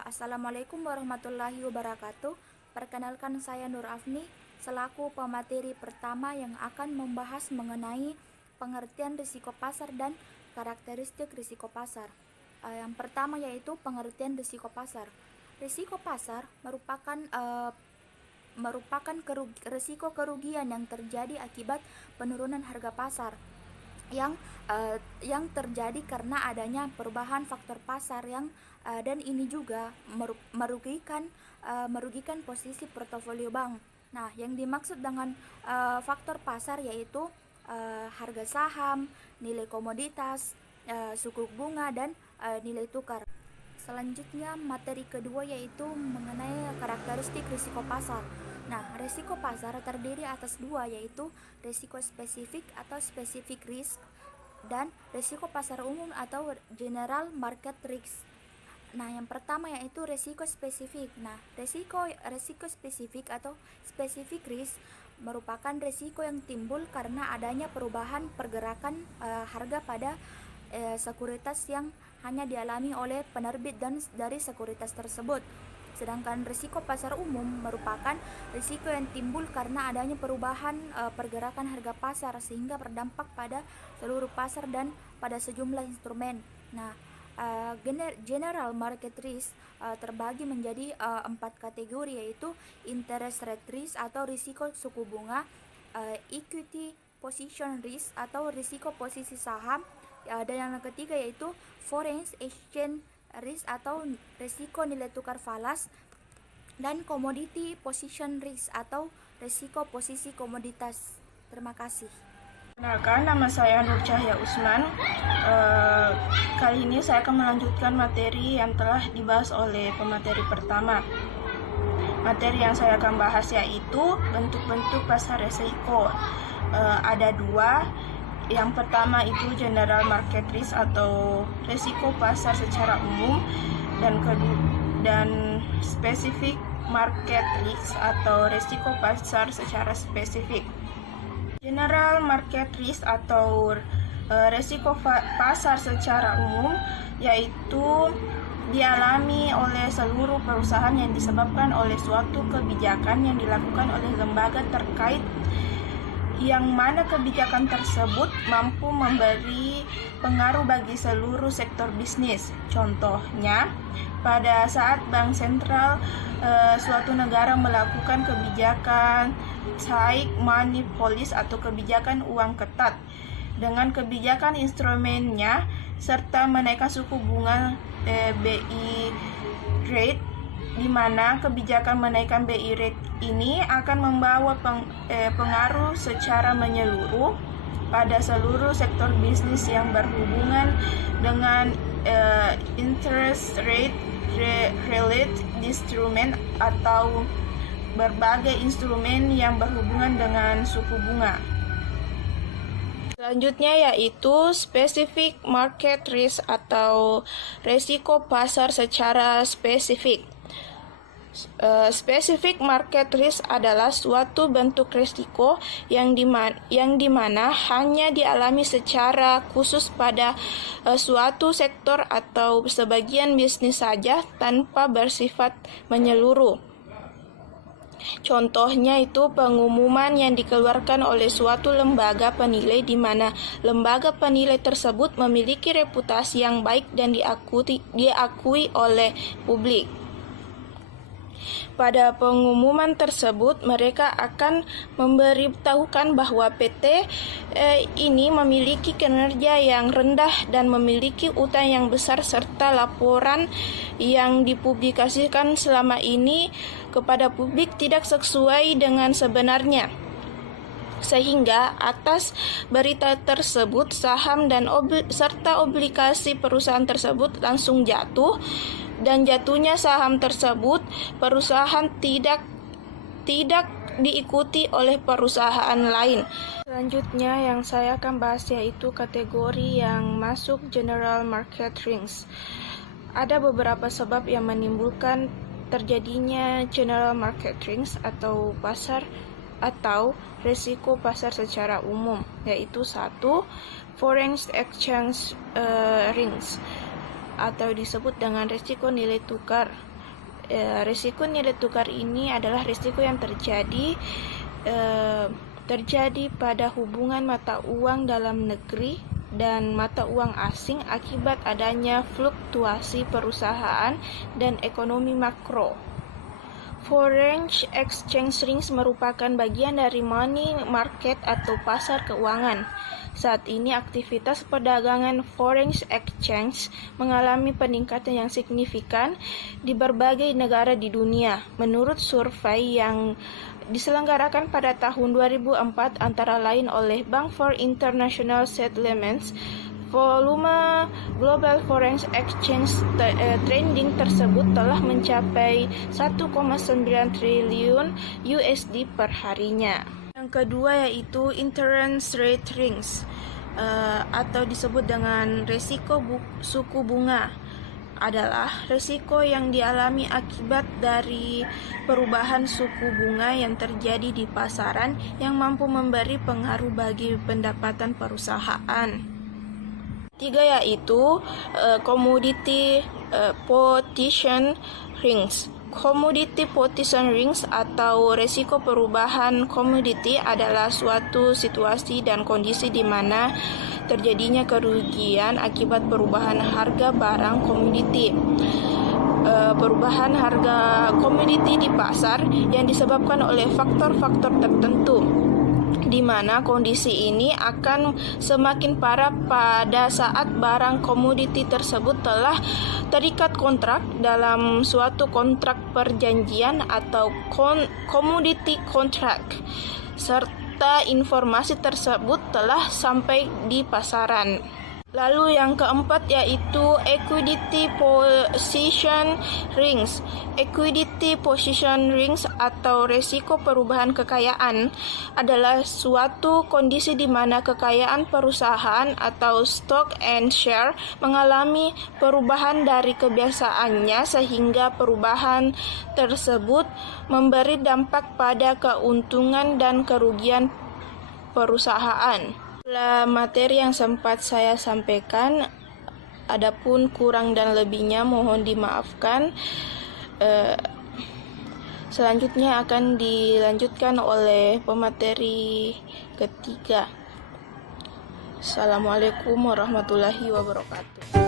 Assalamualaikum warahmatullahi wabarakatuh. Perkenalkan, saya Nur Afni selaku pemateri pertama yang akan membahas mengenai pengertian risiko pasar dan karakteristik risiko pasar. Yang pertama yaitu pengertian risiko pasar. Risiko pasar merupakan risiko kerugian yang terjadi akibat penurunan harga pasar yang terjadi karena adanya perubahan faktor pasar dan ini juga merugikan posisi portofolio bank. Nah, yang dimaksud dengan faktor pasar yaitu harga saham, nilai komoditas, suku bunga, dan nilai tukar. Selanjutnya, materi kedua yaitu mengenai karakteristik risiko pasar. Nah, risiko pasar terdiri atas dua, yaitu risiko spesifik atau specific risk dan risiko pasar umum atau general market risk. Nah, yang pertama yaitu risiko spesifik. Nah, risiko spesifik atau specific risk merupakan risiko yang timbul karena adanya perubahan pergerakan harga pada sekuritas yang hanya dialami oleh penerbit dan dari sekuritas tersebut. Sedangkan risiko pasar umum merupakan risiko yang timbul karena adanya perubahan pergerakan harga pasar sehingga berdampak pada seluruh pasar dan pada sejumlah instrumen. Nah, general market risk terbagi menjadi 4 kategori, yaitu interest rate risk atau risiko suku bunga, equity position risk atau risiko posisi saham, dan yang ketiga yaitu foreign exchange risk atau risiko nilai tukar falas, dan commodity position risk atau risiko posisi komoditas. Terima kasih. Perkenalkan, nama saya Nur Cahya Usman. Kali ini saya akan melanjutkan materi yang telah dibahas oleh pemateri pertama. Materi yang saya akan bahas yaitu bentuk-bentuk pasar resiko. Ada dua. Yang pertama itu general market risk atau risiko pasar secara umum, dan specific market risk atau risiko pasar secara spesifik. General market risk atau risiko pasar secara umum yaitu dialami oleh seluruh perusahaan yang disebabkan oleh suatu kebijakan yang dilakukan oleh lembaga terkait, yang mana kebijakan tersebut mampu memberi pengaruh bagi seluruh sektor bisnis. Contohnya, pada saat bank sentral suatu negara melakukan kebijakan tight money policy atau kebijakan uang ketat dengan kebijakan instrumennya serta menaikkan suku bunga BI rate, di mana kebijakan menaikkan BI rate ini akan membawa pengaruh secara menyeluruh pada seluruh sektor bisnis yang berhubungan dengan interest rate related instrument atau berbagai instrumen yang berhubungan dengan suku bunga. Selanjutnya yaitu specific market risk atau risiko pasar secara spesifik. Specific market risk adalah suatu bentuk risiko yang dimana hanya dialami secara khusus pada suatu sektor atau sebagian bisnis saja tanpa bersifat menyeluruh. Contohnya itu pengumuman yang dikeluarkan oleh suatu lembaga penilai, di mana lembaga penilai tersebut memiliki reputasi yang baik dan diakui oleh publik. Pada pengumuman tersebut, mereka akan memberitahukan bahwa PT ini memiliki kinerja yang rendah dan memiliki utang yang besar, serta laporan yang dipublikasikan selama ini kepada publik tidak sesuai dengan sebenarnya. Sehingga atas berita tersebut, saham dan serta obligasi perusahaan tersebut langsung jatuh, dan jatuhnya saham tersebut perusahaan tidak diikuti oleh perusahaan lain. Selanjutnya yang saya akan bahas yaitu kategori yang masuk general market risk. Ada beberapa sebab yang menimbulkan terjadinya general market risk atau risiko pasar secara umum, yaitu 1. Foreign exchange risk atau disebut dengan risiko nilai tukar. Risiko nilai tukar ini adalah risiko yang terjadi pada hubungan mata uang dalam negeri dan mata uang asing akibat adanya fluktuasi perusahaan dan ekonomi makro. Foreign exchange rings merupakan bagian dari money market atau pasar keuangan. Saat ini aktivitas perdagangan foreign exchange mengalami peningkatan yang signifikan di berbagai negara di dunia. Menurut survei yang diselenggarakan pada tahun 2004 antara lain oleh Bank for International Settlements, volume global foreign exchange trading tersebut telah mencapai 1,9 triliun USD per harinya. Yang kedua yaitu interest rate rings atau disebut dengan resiko suku bunga, adalah resiko yang dialami akibat dari perubahan suku bunga yang terjadi di pasaran yang mampu memberi pengaruh bagi pendapatan perusahaan. Tiga yaitu commodity position rings. Commodity position rings atau resiko perubahan komoditi adalah suatu situasi dan kondisi di mana terjadinya kerugian akibat perubahan harga barang komoditi. Perubahan harga komoditi di pasar yang disebabkan oleh faktor-faktor tertentu, di mana kondisi ini akan semakin parah pada saat barang komoditi tersebut telah terikat kontrak dalam suatu kontrak perjanjian atau commodity contract, serta informasi tersebut telah sampai di pasaran. Lalu yang keempat yaitu equity position rings. Equity position rings atau resiko perubahan kekayaan adalah suatu kondisi di mana kekayaan perusahaan atau stock and share mengalami perubahan dari kebiasaannya sehingga perubahan tersebut memberi dampak pada keuntungan dan kerugian perusahaan. Materi yang sempat saya sampaikan, adapun kurang dan lebihnya mohon dimaafkan. Selanjutnya akan dilanjutkan oleh pemateri ketiga. Assalamualaikum warahmatullahi wabarakatuh.